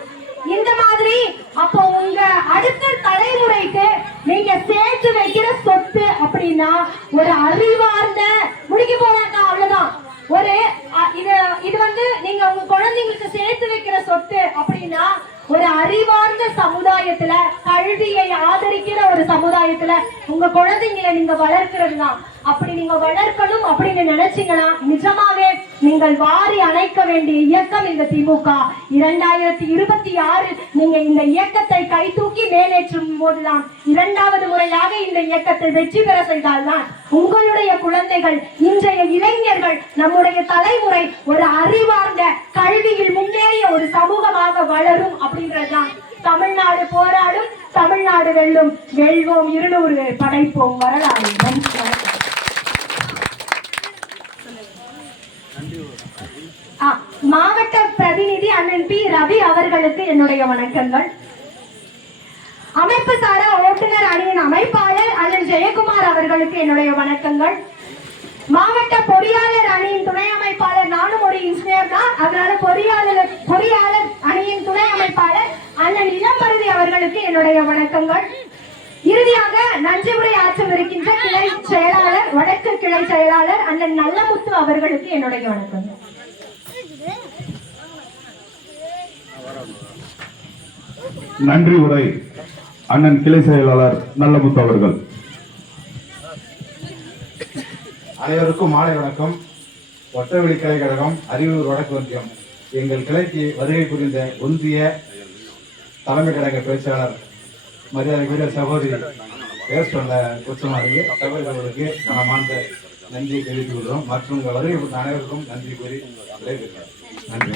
இந்த மாதிரி அப்போ உங்க அடுத்த தலைமுறைக்கு நீங்க சேர்த்து வைக்கிற சொத்து அப்படின்னா ஒரு அறிவார்ந்த முடிக்க போறாங்க, அவ்வளவுதான். ஒரு இது வந்து நீங்க உங்க குழந்தைங்களுக்கு சேர்த்து வைக்கிற சொத்து அப்படின்னா ஒரு அறிவார்ந்த சமுதாயத்துல, கல்வியை ஆதரிக்கிற ஒரு சமுதாயத்துல உங்க குழந்தைங்களை நீங்க வளர்க்கிறது தான். அப்படி நீங்க வளர்க்கணும் அப்படின்னு நினைச்சீங்கன்னா நிஜமாவே நீங்கள் வாரி அணைக்க வேண்டிய இயக்கம் இந்த திமுக. 2026 நீங்க இந்த இயக்கத்தை கை தூக்கி மேலேற்றும் போதுதான், இரண்டாவது முறையாக இந்த இயக்கத்தை வெற்றி பெற செய்தால்தான் உங்களுடைய குழந்தைகள், இன்றைய இளைஞர்கள், நம்முடைய தலைமுறை ஒரு அறிவார்ந்த கல்வியில் முன்னேறிய ஒரு சமூகமாக வளரும் அப்படின்றதுதான். தமிழ்நாடு போராடும், தமிழ்நாடு வெல்லும், வெல்வோம் 200 படைப்போம் வரலாறு. மாவட்ட பிரதிநிதி அண்ணன் பி ரவி அவர்களுக்கு என்னுடைய வணக்கங்கள். அமைப்பு சாரா ஓட்டுநர் அணியின் அமைப்பாளர் அண்ணன் ஜெயக்குமார் அவர்களுக்கு என்னுடைய வணக்கங்கள். மாவட்ட பொறியாளர் அணியின் துணை அமைப்பாளர், நானும் ஒரு இன்ஜினியர் தான், அதனால பொறியாளர் அணியின் துணை அமைப்பாளர் அண்ணன் இளம்பருதி அவர்களுக்கு என்னுடைய வணக்கங்கள். இறுதியாக நன்றி உரை ஆற்றவிருக்கின்ற கிளை செயலாளர், வடக்கு கிளை செயலாளர் அண்ணன் நல்லமுத்து அவர்களுக்கு என்னுடைய வணக்கங்கள். நன்றி உரை அண்ணன் கிளை செயலாளர் நல்லமுத்து அவர்கள். அனைவருக்கும் மாலை வணக்கம். ஒற்றவெளி கிளை கழகம், அரியலூர் வடக்கு ஒன்றியம். எங்கள் கிளைக்கு வருகை புரிந்த ஒன்றிய தலைமை கழக பேச்சாளர் மரியாதைக்குரிய சகோதரி பேர் சொன்ன குற்றமாளிகை சகோதரர்களுக்கு மனமார்ந்த நன்றியை தெரிவித்துக் கொள்கிறோம். மற்றும் உங்கள் வருகை அனைவருக்கும் நன்றி கூறி நன்றி.